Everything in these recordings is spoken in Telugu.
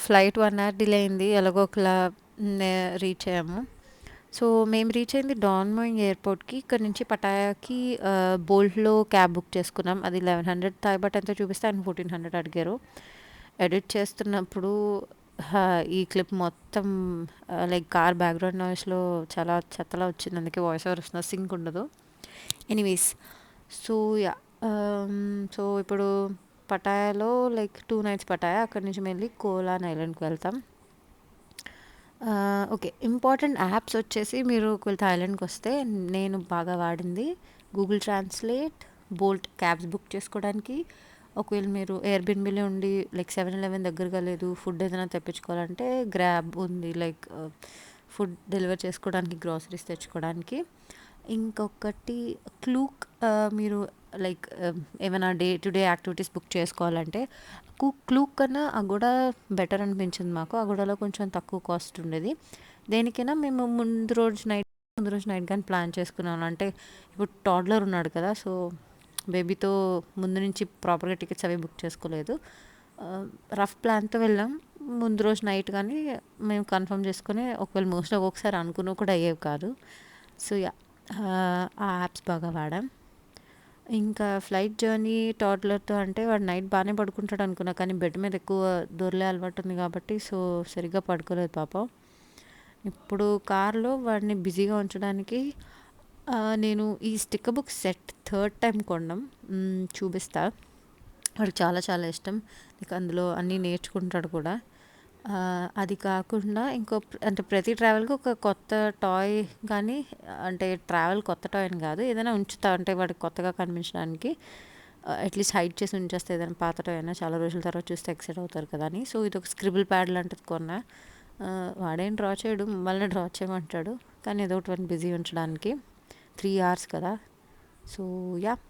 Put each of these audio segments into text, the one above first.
ఫ్లైట్ 1 అవర్ డిలే అయింది. ఎలాగో ఒకలా రీచ్ అయ్యాము. సో, మేము రీచ్ అయింది డాన్మోయింగ్ ఎయిర్‌పోర్ట్‌కి. ఇక్కడ నుంచి పటాయాకి బోల్ట్‌లో క్యాబ్ బుక్ చేసుకున్నాం. అది 1100 థాయ్ బాట్ ఎంతో చూపిస్తే ఆయన 1400 అడిగారు. ఎడిట్ చేస్తున్నప్పుడు ఈ క్లిప్ మొత్తం లైక్ కార్ బ్యాక్‌గ్రౌండ్ నాయిస్‌లో చాలా చెత్తలా వచ్చింది. అందుకే వాయిస్ ఓవర్ వస్తుంది. సింక్ ఉండదు. Anyways so, yeah! సో, ఇప్పుడు పటాయాలో లైక్ 2 నైట్స్ పటాయా. అక్కడి నుంచి మళ్ళీ కోలాన్ ఐలాండ్‌కి వెళ్తాం. ఓకే. ఇంపార్టెంట్ యాప్స్ వచ్చేసి మీరు ఒకవేళ థాయిలాండ్‌కొస్తే నేను బాగా వాడింది Google translate, Bolt cabs book చేసుకోవడానికి. ఒకవేళ మీరు ఎయిర్‌బిఎన్‌బిలో ఉండి లైక్ 7-11 దగ్గరగా లేదు, ఫుడ్ ఏదైనా తెప్పించుకోవాలంటే గ్రాబ్ ఉంది. లైక్ ఫుడ్ డెలివర్ చేసుకోవడానికి, గ్రోసరీస్ తెచ్చుకోవడానికి. ఇంకొకటి క్లూక్ మీరు లైక్ ఏమైనా day to day activities book చేసుకోవాలంటే క్లూక్ కన్నా అగోడా బెటర్ అనిపించింది మాకు. అగోడాలో కొంచెం తక్కువ కాస్ట్ ఉండేది. దేనికైనా మేము ముందు రోజు నైట్ కానీ ప్లాన్ చేసుకున్నాను. అంటే ఇప్పుడు టాడ్లర్ ఉన్నాడు కదా! సో, బేబీతో ముందు నుంచి ప్రాపర్‌గా టికెట్స్ అవి బుక్ చేసుకోలేదు. రఫ్ ప్లాన్‌తో వెళ్ళాం. ముందు రోజు నైట్ కానీ మేము కన్ఫర్మ్ చేసుకొని ఒకవేళ మోస్ట్‌లీ ఒక్కొక్కసారి అనుకున్నవి కూడా అయ్యేవి కాదు. So, yeah! ఆ యాప్స్ బాగా వాడాం. ఇంకా ఫ్లైట్ జర్నీ టాడ్లర్‌తో అంటే వాడు నైట్ బానే పడుకుంటాడు అనుకున్నా. కానీ బెడ్ మీద ఎక్కువ దొర్లే అలవాటు ఉంది కాబట్టి సో, సరిగ్గా పడుకోలేదు పాపం. ఇప్పుడు కార్‌లో వాడిని బిజీగా ఉంచడానికి నేను ఈ sticker book set third time కొనడం. చూపిస్తా. వాడికి చాలా చాలా ఇష్టం. ఇక అందులో అన్నీ నేర్చుకుంటాడు కూడా. అది కాకుండా అంటే ప్రతి ట్రావెల్‌కి ఒక కొత్త టాయ్ కానీ అంటే ట్రావెల్ కొత్త టాయ్ అని కాదు. ఏదైనా ఉంచుతా అంటే వాడికి కొత్తగా కనిపించడానికి అట్లీస్ట్ హైడ్ చేసి ఉంచేస్తే ఏదైనా పాత టాయ్ అయినా చాలా రోజుల తర్వాత చూస్తే ఎక్సైట్ అవుతారు కదా అని. సో, ఇదొక స్క్రిబుల్ ప్యాడ్ లాంటిది కొన్నా. వాడేం డ్రా చేయడు. మమ్మల్నే డ్రా చేయమంటాడు. కానీ ఏదో ఒకటి వాడిని బిజీ ఉంచడానికి. 3 అవర్స్ కదా! So, yeah!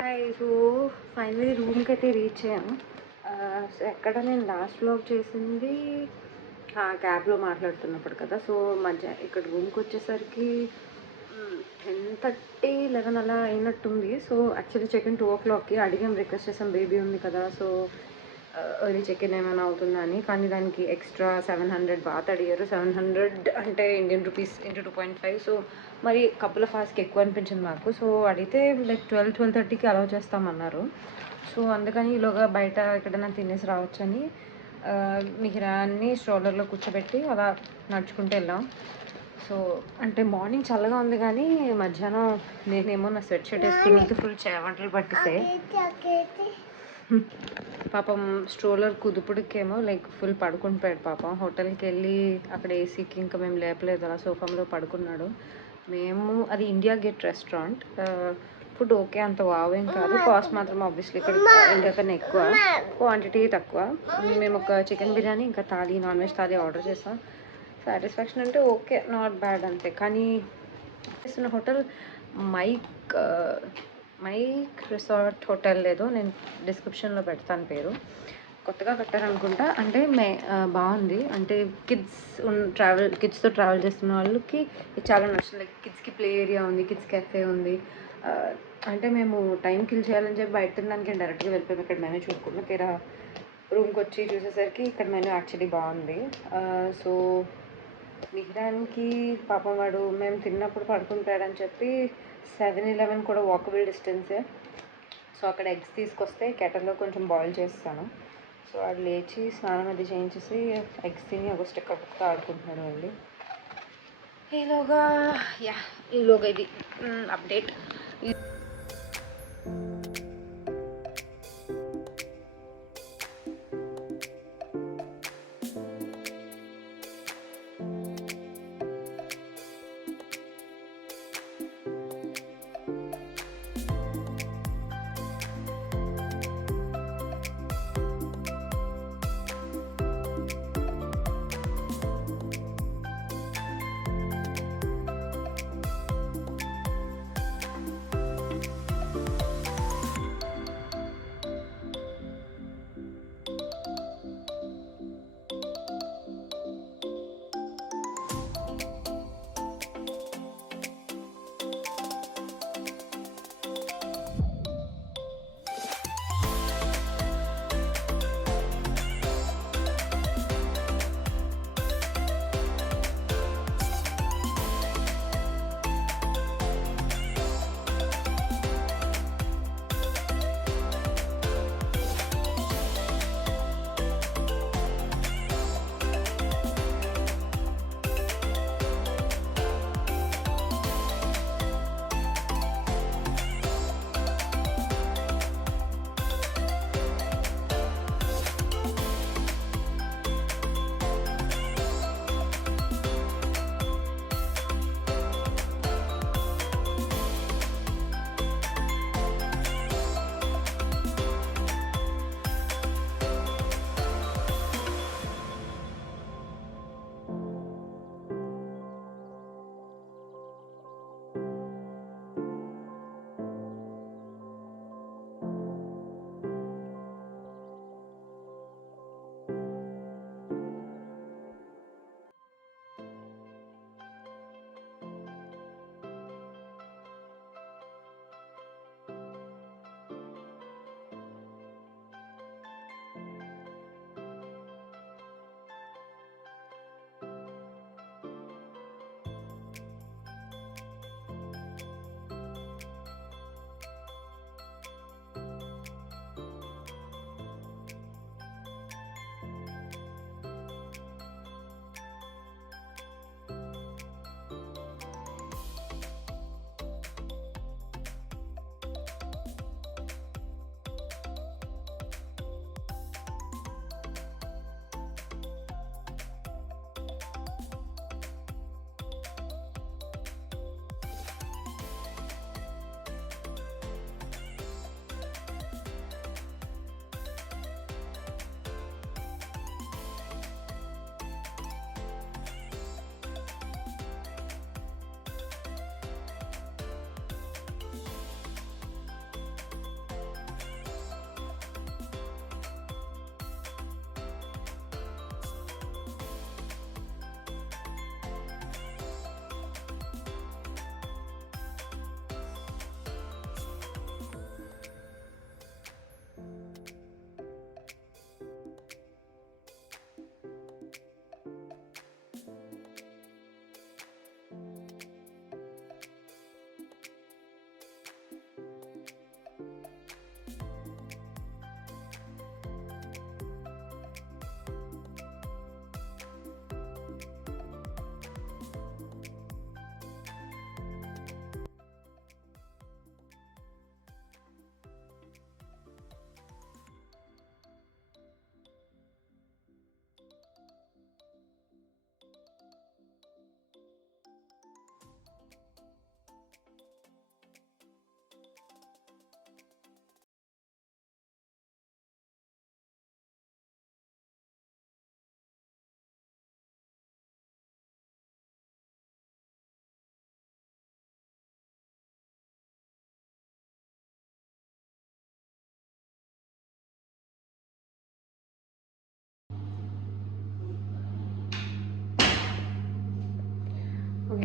Hi. So, finally రూమ్‌కైతే రీచ్ అయ్యాము. సో, ఎక్కడ నేను లాస్ట్ వ్లాగ్ చేసింది క్యాబ్‌లో మాట్లాడుతున్నప్పుడు కదా! సో, ఇక్కడ రూమ్‌కొచ్చేసరికి 10:30, 11 అలా అయినట్టుంది. సో, యాక్చువల్లీ చెక్ ఇన్ 2:00కి అడిగాం, రిక్వెస్ట్ చేసాం బేబీ ఉంది కదా! సో, ఎర్లీ చెక్ ఇన్ ఏమైనా అవుతుందా అని. కానీ దానికి ఎక్స్ట్రా 700 బాత్ అడిగారు. 700 అంటే ఇండియన్ రూపీస్ ఇంటూ 2.5. సో, మరి కపుల్ ఆఫ్ అవర్స్‌కి ఎక్కువ అనిపించింది మాకు. సో, అడిగితే లైక్ 12:30కి అలౌ చేస్తామన్నారు. సో, అందుకని ఈలోగా బయట ఎక్కడైనా తినేసి రావచ్చని మిహిరాన్ని స్ట్రోలర్‌లో కూర్చోబెట్టి అలా నడుచుకుంటూ వెళ్ళాం. సో, అంటే మార్నింగ్ చల్లగా ఉంది కానీ మధ్యాహ్నం నేనేమో నా స్వెట్ షర్ట్ వేసుకున్నందుకు ఫుల్ చెమటలు పట్టేసాయి. పాపం స్ట్రోలర్ కుదుపుడికేమో లైక్ ఫుల్ పడుకుండిపోయాడు పాపం. హోటల్‌కి వెళ్ళి అక్కడ ఏసీకి ఇంకా మేము లేపలేదు. అలా సోఫాలో పడుకున్నాడు. అది India gate restaurant. Food okay, అంత వావ్ ఏం కాదు. కాస్ట్ మాత్రం ఆబ్వియస్లీ ఇక్కడ ఇండియా కన్నా ఎక్కువ, క్వాంటిటీ తక్కువ. మేము ఒక చికెన్ బిర్యానీ ఇంకా నాన్ వెజ్ థాలీ ఆర్డర్ చేసాం. సాటిస్ఫాక్షన్ అంటే ఓకే, నాట్ బ్యాడ్ అంతే. కానీ చేస్తున్న hotel mike mike resort hotel లేదో నేను డిస్క్రిప్షన్లో పెడతాను పేరు. కొత్తగా కట్టారనుకుంటా. అంటే బాగుంది. అంటే కిడ్స్తో ట్రావెల్ చేస్తున్న వాళ్ళకి ఇది చాలా నచ్చింది. లైక్ కిడ్స్కి ప్లే ఏరియా ఉంది, కిడ్స్ కెఫే ఉంది. అంటే మేము టైం కిల్ చేయాలని చెప్పి బయట తినడానికి డైరెక్ట్గా వెళ్ళిపోయాము. ఇక్కడ మెనూ చూసుకున్నాం. తీరా రూమ్కి వచ్చి చూసేసరికి ఇక్కడ మెనూ యాక్చువల్లీ బాగుంది. సో, మిహిరాన్కి పాపం వాడు మేము తిన్నప్పుడు పడుకుంటాడని చెప్పి 7-11 కూడా వాకబుల్ డిస్టెన్సే. సో, అక్కడ ఎగ్స్ తీసుకొస్తే కెటల్లో కొంచెం బాయిల్ చేస్తాను. సో, వాడు లేచి స్నానం అది చేయించేసి ఎగ్స్ తిని ఒక స్టిక్కర్ బుక్తో ఆడుకుంటున్నాడు వెళ్ళి. ఈలోగా ఇది అప్డేట్.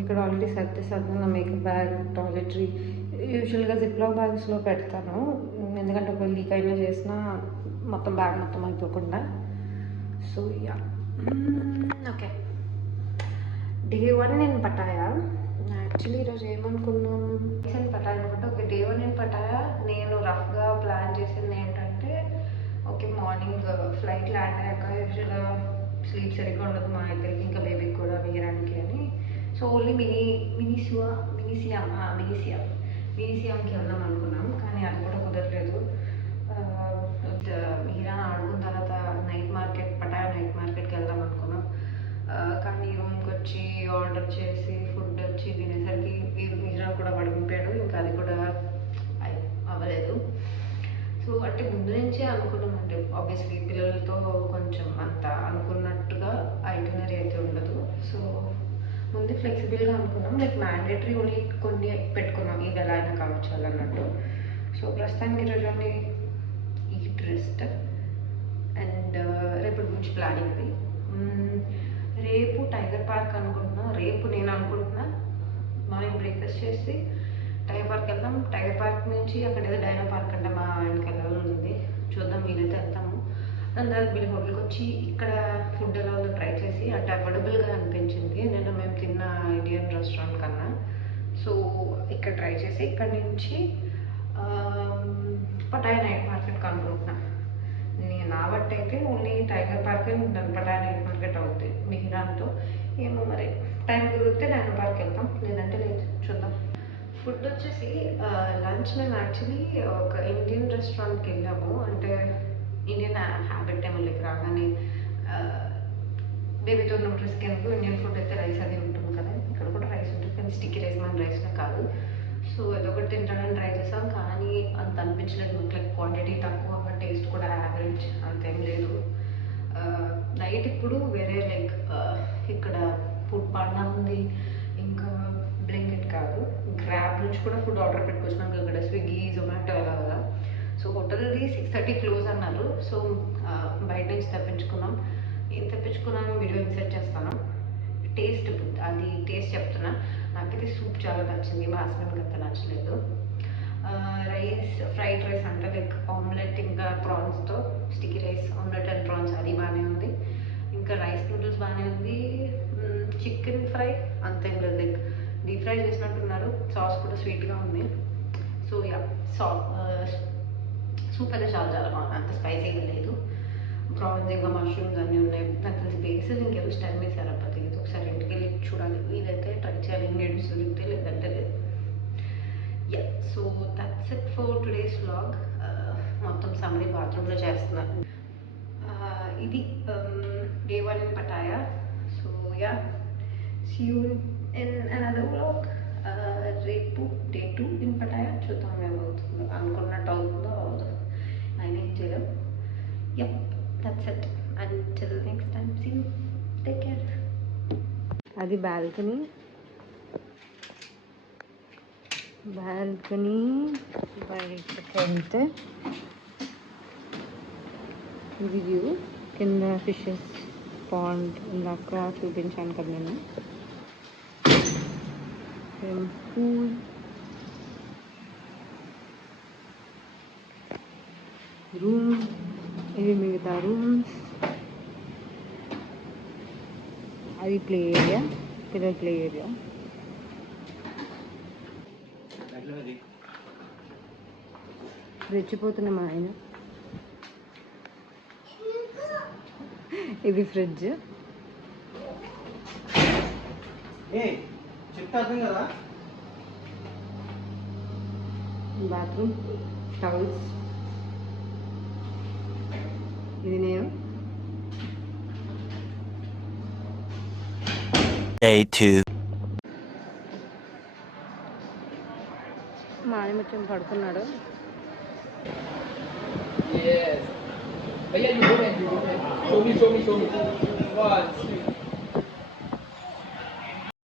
ఇక్కడ ఆల్రెడీ సర్దేశాను. నా మేకప్ బ్యాగ్, టాయిలెటరీ యూజువల్గా జిప్లాక్ బ్యాగ్స్లో పెడతాను, ఎందుకంటే ఒక లీక్ అయినా చేసినా మొత్తం బ్యాగ్ మొత్తం అయిపోకుండా. So yeah, okay. డే 1 నేను పటాయా. యాక్చువల్లీ ఈరోజు ఏమనుకున్నాను, రీసెంట్ పటాయా అనుకుంటే. ఓకే, డే 1 నేను పటాయా. నేను రఫ్గా ప్లాన్ చేసింది ఏంటంటే, ఓకే మార్నింగ్ ఫ్లైట్ ల్యాండ్ అయ్యాక యూజువల్గా స్లీప్ సరిగ్గా ఉండదు మా ఇద్దరికి, ఇంకా బేబీకి కూడా వేయడానికి అని. సో ఓన్లీ మినీసియామ్కి వెళ్దాం అనుకున్నాం, కానీ అది కూడా కుదరలేదు. మీరా అడుగున్న తర్వాత పటాయా నైట్ మార్కెట్కి వెళ్దాం అనుకున్నాం. కానీ రూమ్కి వచ్చి ఆర్డర్ చేసి ఫుడ్ వచ్చి తినేసరికి మీరా కూడా పడిపోయాడు, ఇంకా అది కూడా అవ్వలేదు. సో అంటే ముందు నుంచే అనుకున్నాం, అంటే ఆబ్వియస్లీ పిల్లలతో కొంచెం అంత అనుకున్నట్టుగా ఐటినరీ అయితే ఉండదు. సో ముందే ఫ్లెక్సిబుల్గా అనుకున్నాం, లైక్ మ్యాండేటరీ ఓన్లీ కొన్ని పెట్టుకున్నాం, ఇది ఎలా అయినా కావచ్చు అన్నట్టు. సో ప్రస్తుతానికి ఈరోజు ఓన్లీ ఈట్ రెస్ట్ అండ్ రేపటి గురించి ప్లానింగ్ అది. రేపు టైగర్ పార్క్ అనుకుంటున్నా. రేపు నేను అనుకుంటున్నా మార్నింగ్ బ్రేక్ఫాస్ట్ చేసి టైగర్ పార్క్ వెళ్తాం. టైగర్ పార్క్ నుంచి అక్కడ ఏదో డైనా పార్క్ అంటే మా ఆయనకి వెళ్ళాలని ఉంది, చూద్దాం వీలైతే వెళ్తాము. దాని తర్వాత వీళ్ళ హోటల్కి వచ్చి ఇక్కడ ఫుడ్ ఎలా ఉందో ట్రై చేసి, అంటే అఫోర్డబుల్గా అనిపించింది నిన్న మేము తిన్న ఇండియన్ రెస్టారెంట్ కన్నా. సో ఇక్కడ ట్రై చేసి ఇక్కడ నుంచి పటాయా నైట్ మార్కెట్కి అనుకుంటున్నా. నా బట్టి అయితే only tiger park and Pattaya night market అవుతుంది మిహిరాన్తో. ఏమో మరి టైం కుదిరితే డైనా పార్క్ వెళ్తాం, లేదంటే లేదు, చూద్దాం. ఫుడ్ వచ్చేసి లంచ్ మేము యాక్చువల్లీ ఒక ఇండియన్ రెస్టారెంట్కి వెళ్ళాము. అంటే ఇండియన్ హ్యాబిట్ టైంలోకి రాగానే బేబీతో ఉన్నప్పుడు రిస్క్ ఎందుకు, ఇండియన్ ఫుడ్ అయితే రైస్ అది ఉంటుంది కదా, ఇక్కడ కూడా రైస్ ఉంటుంది కానీ స్టిక్కీ రైస్ మన రైస్లో కాదు. సో ఏదో ఒకటి తింటాడని ట్రై చేసాం, కానీ అంత అనిపించలేదు మాకు. లైక్ క్వాంటిటీ తక్కువ, టేస్ట్ కూడా యావరేజ్, అంతేం లేదు. నైట్ ఇప్పుడు వేరే లైక్ ఇక్కడ ఫుడ్ పాండా ఉంది, ఇంకా బ్లింకిట్ కాదు గ్రాబ్ నుంచి కూడా ఫుడ్ ఆర్డర్ పెట్టుకొచ్చినాం ఇక్కడ, స్విగ్గీ జొమాటో అలా కదా. సో హోటల్ది 6:30 క్లోజ్ అన్నారు. సో బయట నుంచి తెప్పించుకున్నాం. ఏం తెప్పించుకున్నాను వీడియో ఇన్సర్ట్ చేస్తాను. టేస్ట్ అది టేస్ట్ చెప్తున్నా. నాకైతే సూప్ చాలా నచ్చింది, మా హస్బెండ్కి అంత నచ్చలేదు. రైస్, ఫ్రైడ్ రైస్ అంటే లైక్ ఆమ్లెట్ ఇంకా ప్రాన్స్తో sticky rice, omelette and prawns, అది బాగానే ఉంది. ఇంకా రైస్ నూడిల్స్ బాగానే ఉంది. చికెన్ ఫ్రై అంతేం లేదు, లైక్ డీప్ ఫ్రై చేసినట్టున్నారు. సాస్ కూడా స్వీట్గా ఉంది. సో యా, సూప్ అయితే చాలా చాలా బాగుంది, అంత స్పైసీగా లేదు. ప్రాన్స్ ఇంకా మష్రూమ్స్ అన్నీ ఉన్నాయి. నాకు తెలిసి బేసిస్ ఇంకేదో స్టైల్ వేసారు అబ్బా తెలియదు. ఒకసారి ఇంటికి వెళ్ళి చూడాలి, వీలైతే ట్రై చేయాలి. ఇంగ్రీడియంట్స్ దొరికితే, లేదంటే లేదు. Yeah, so that's it for today's vlog. మొత్తం సమ్మరీ బాత్రూంలో చేస్తున్నాను. ఇది day 1 in Pattaya. So yeah, see you in another vlog. రేపు డే 2 ఇన్ పటాయా. చూద్దాం ఏమవుతుందో, అనుకున్నట్టు అవుతుందో అవుతుందో, ఆయన ఏం చేయలేం. Yup, that's it. Until next time, see you, take care. అది బాల్కనీ బయటకు వెళ్తే ఇది వ్యూ. కింద ఫిషెస్ పాండ్ ఇందాక చూపించాను కదా నేను. పూల్, రూమ్, ఇవి మిగతా రూమ్స్. అది ప్లే ఏరియా, పిల్లల ప్లే ఏరియా. రెచ్చిపోతున్నా మా ఆయన. ఇది ఫ్రిడ్జ్. Bathroom, towels. ఇది నేను. Day 2. మా ఆయన వచ్చి పడుకున్నాడు. Yes. But yeah, you go. Show me. 1, 2.